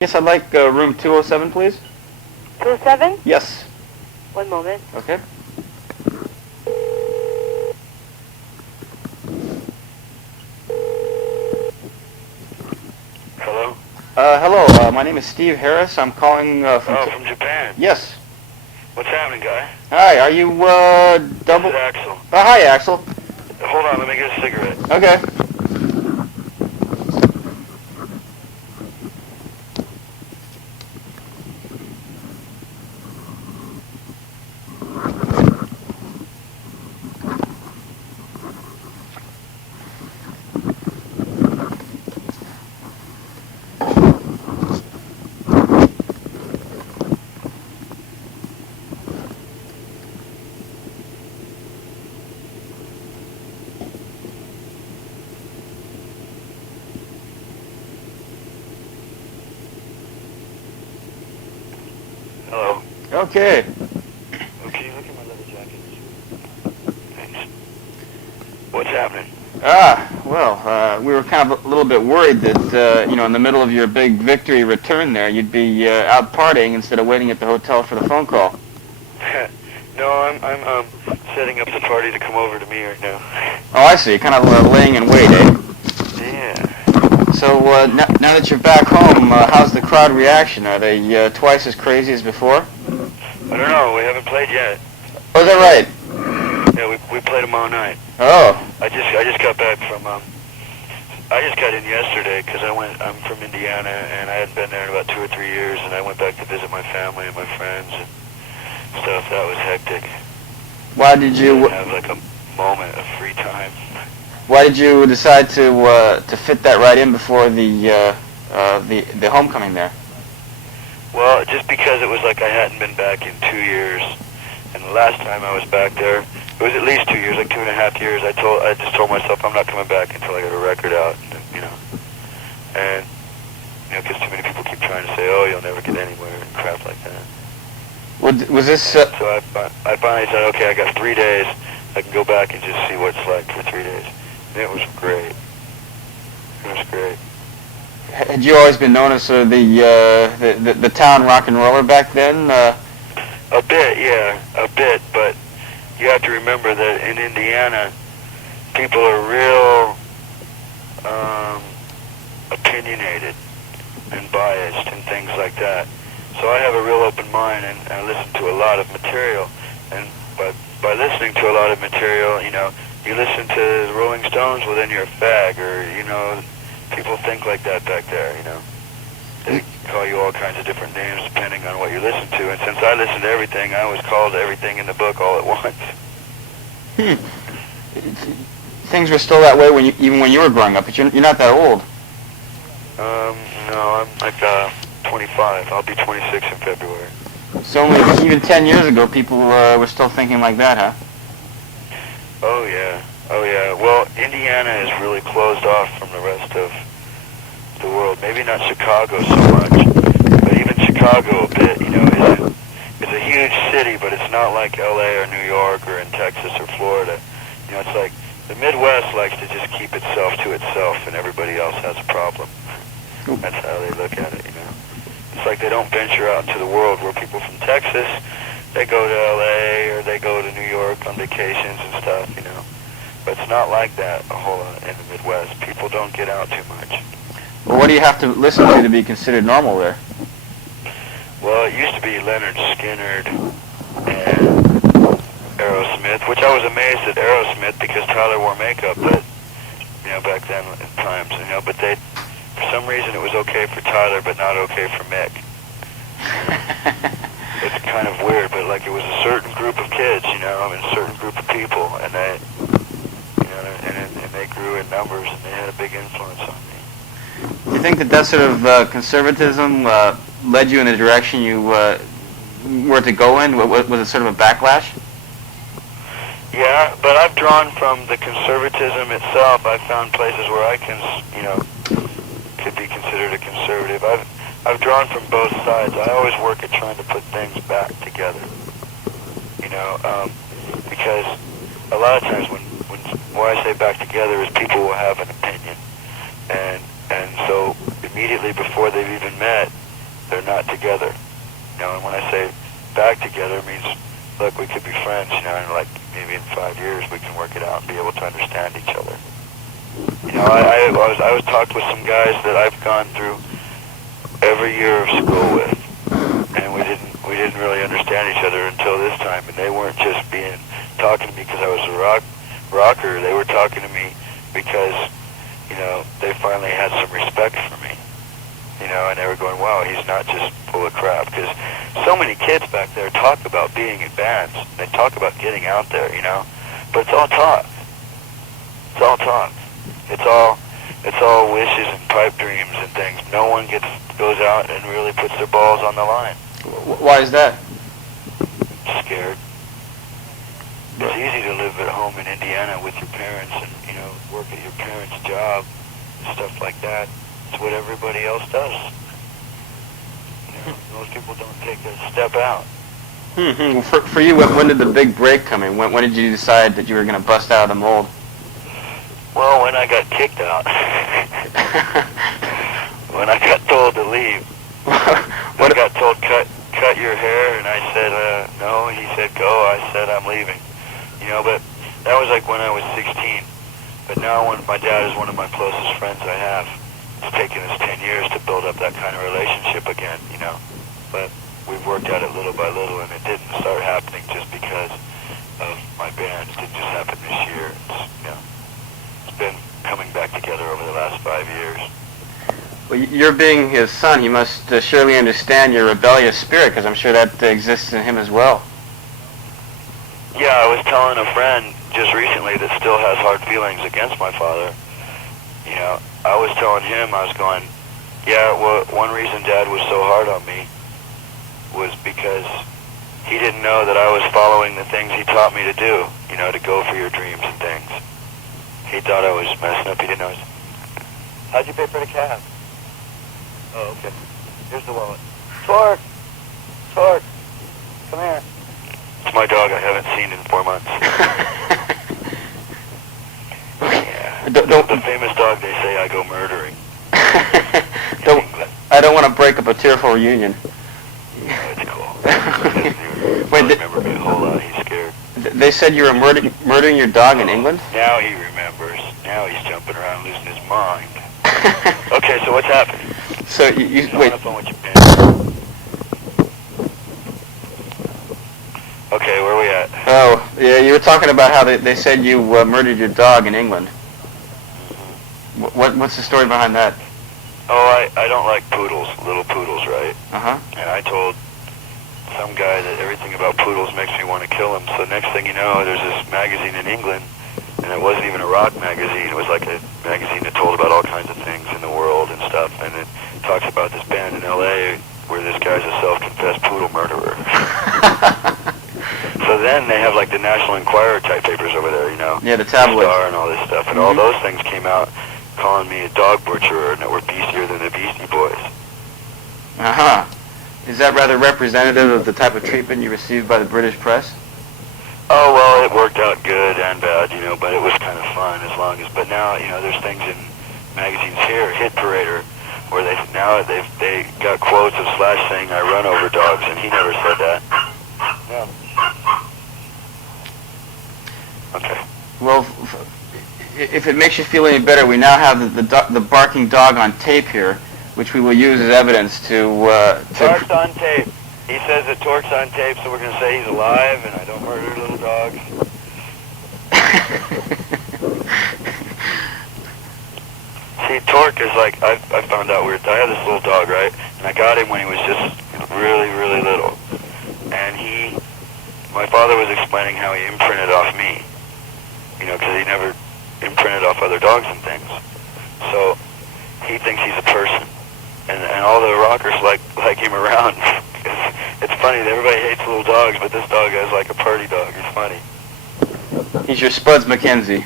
Yes, I'd like room 207, please. 207? Yes. One moment. Okay. Hello? Hello, my name is Steve Harris. I'm calling from Japan. Yes. What's happening, guy? Hi, are you, double... This is Axl. Hi, Axl. Hold on, let me get a cigarette. Okay. Hello? Okay. Okay, look at my leather jacket. Thanks. What's happening? We were kind of a little bit worried that, in the middle of your big victory return there, you'd be out partying instead of waiting at the hotel for the phone call. No, I'm setting up the party to come over to me right now. Oh, I see. Kind of laying in wait, eh? Yeah. So, now that you're back home, how's the crowd reaction? Are they twice as crazy as before? I don't know, we haven't played yet. Oh, is that right? Yeah, we played tomorrow night. Oh. I just got back from, I just got in yesterday because I'm from Indiana and I hadn't been there in about 2 or 3 years, and I went back to visit my family and my friends and stuff. That was hectic. Why did you... have like a moment of free time. Why did you decide to fit that right in before the homecoming there? Well, just because it was like I hadn't been back in 2 years, and the last time I was back there, it was at least 2 years, like 2.5 years. I just told myself I'm not coming back until I get a record out, and because too many people keep trying to say, oh, you'll never get anywhere and crap like that. Was this? So I finally said, okay, I got 3 days. I can go back and just see what it's like for 3 days. And it was great. It was great. Had you always been known as the town rock and roller back then? A bit, yeah, a bit. But you have to remember that in Indiana, people are real opinionated and biased and things like that. So I have a real open mind, and I listen to a lot of material. And by listening to a lot of material, you listen to the Rolling Stones, well then you're a fag, or, people think like that back there, They call you all kinds of different names depending on what you listen to. And since I listen to everything, I was called everything in the book all at once. Things were still that way even when you were growing up, but you're not that old. No, I'm like 25. I'll be 26 in February. So only even 10 years ago, people were still thinking like that, huh? Oh yeah. Well, Indiana is really closed off from the rest of the world. Maybe not Chicago so much, but even Chicago a bit. It's a huge city, but it's not like L.A. or New York or in Texas or Florida. It's like the Midwest likes to just keep itself to itself, and everybody else has a problem. That's how they look at it. It's like they don't venture out into the world, where people from Texas, they go to L.A. or they go to New York on vacations and stuff, But it's not like that a whole lot in the Midwest. People don't get out too much. Well, what do you have to listen to be considered normal there? Well, it used to be Leonard Skinner and Aerosmith, which I was amazed at Aerosmith because Tyler wore makeup, but, back then at times, but for some reason it was okay for Tyler, but not okay for Mick. It's kind of weird, but like it was a certain group of kids, a certain group of people, and they, and they grew in numbers, and they had a big influence on me. Do you think that sort of conservatism led you in the direction you were to go in? Was it sort of a backlash? Yeah, but I've drawn from the conservatism itself. I've found places where I can, could be considered a conservative. I've drawn from both sides. I always work at trying to put things back together, because a lot of times when I say back together is people will have an opinion, and so immediately before they've even met, they're not together. You know, and when I say back together, it means, look, we could be friends, you know, and like maybe in 5 years we can work it out and be able to understand each other. You know, I was talked with some guys that I've gone through every year of school with, and we didn't really understand each other until this time. And they weren't just talking to me because I was a rocker. They were talking to me because, you know, they finally had some respect for me. You know, and they were going, wow, he's not just full of crap. Because so many kids back there talk about being in bands. They talk about getting out there, you know. But it's all talk. It's all talk. It's all wishes and pipe dreams and things. No one goes out and really puts their balls on the line. Why is that? Scared. It's easy to live at home in Indiana with your parents and, you know, work at your parents' job and stuff like that. It's what everybody else does. You know, most people don't take a step out. Well, for you, when did the big break come in? When did you decide that you were going to bust out of the mold? Well, when I got kicked out. When I got told to leave. I got told, cut your hair, and I said, no. He said, go. I said, I'm leaving. You know, but that was like when I was 16. But now when my dad is one of my closest friends I have, it's taken us 10 years to build up that kind of relationship again, you know. But we've worked at it little by little, and it didn't start happening just because of my band. It didn't just happen this year. It's, you know, it's been coming back together over the last 5 years. Well, you're being his son. He must surely understand your rebellious spirit, because I'm sure that exists in him as well. Yeah, I was telling a friend just recently that still has hard feelings against my father. You know, I was telling him, I was going, yeah, well, one reason Dad was so hard on me was because he didn't know that I was following the things he taught me to do, you know, to go for your dreams and things. He thought I was messing up. He didn't know. How'd you pay for the cab? Oh, okay. Here's the wallet. Torque! Come here. It's my dog I haven't seen in 4 months. Yeah. The famous dog they say I go murdering. I don't want to break up a tearful reunion. Oh, it's cool. Wait, remember me a whole lot. He's scared. They said you were murdering your dog in England? Now he remembers. Now he's jumping around losing his mind. Okay, so what's happening? So you I'm wait. on the phone with your parents. Okay, where are we at? Oh, yeah, you were talking about how they said you murdered your dog in England. What's the story behind that? Oh, I don't like poodles, little poodles, right? Uh-huh. And I told some guy that everything about poodles makes me want to kill him. So next thing you know, there's this magazine in England, and it wasn't even a rock magazine. It was like a magazine that told about all kinds of things in the world and stuff. And it talks about this band in L.A. where this guy's a self-confessed poodle murderer. So then they have like the National Enquirer type papers over there, you know? Yeah, the tabloids. Star and all this stuff. And all those things came out calling me a dog butcher and that we're beastier than the Beastie Boys. Uh-huh. Is that rather representative of the type of treatment you received by the British press? Oh, well, it worked out good and bad, you know, but it was kind of fun as long as... But now, you know, there's things in magazines here, Hit Parader, where they got quotes of Slash saying, I run over dogs, and he never said that. No. Okay. Well, if it makes you feel any better, we now have the barking dog on tape here, which we will use as evidence to... Torque's on tape. He says that Torque's on tape, so we're going to say he's alive and I don't murder little dogs. See, Torque is like, I found out weird. I had this little dog, right? And I got him when he was just really, really little. And my father was explaining how he imprinted off me. You know, because he never imprinted off other dogs and things. So he thinks he's a person. And all the rockers like him around. It's funny, everybody hates little dogs, but this dog is like a party dog. He's funny. He's your Spuds McKenzie.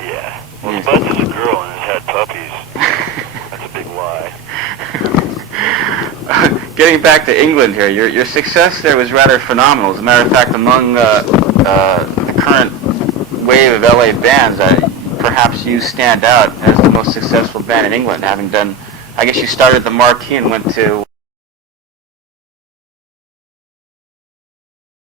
Yeah. Well, Spuds is a girl and has had puppies. That's a big lie. Getting back to England here, your success there was rather phenomenal. As a matter of fact, among the current wave of LA bands, perhaps you stand out as the most successful band in England, having done... I guess you started the Marquee and went to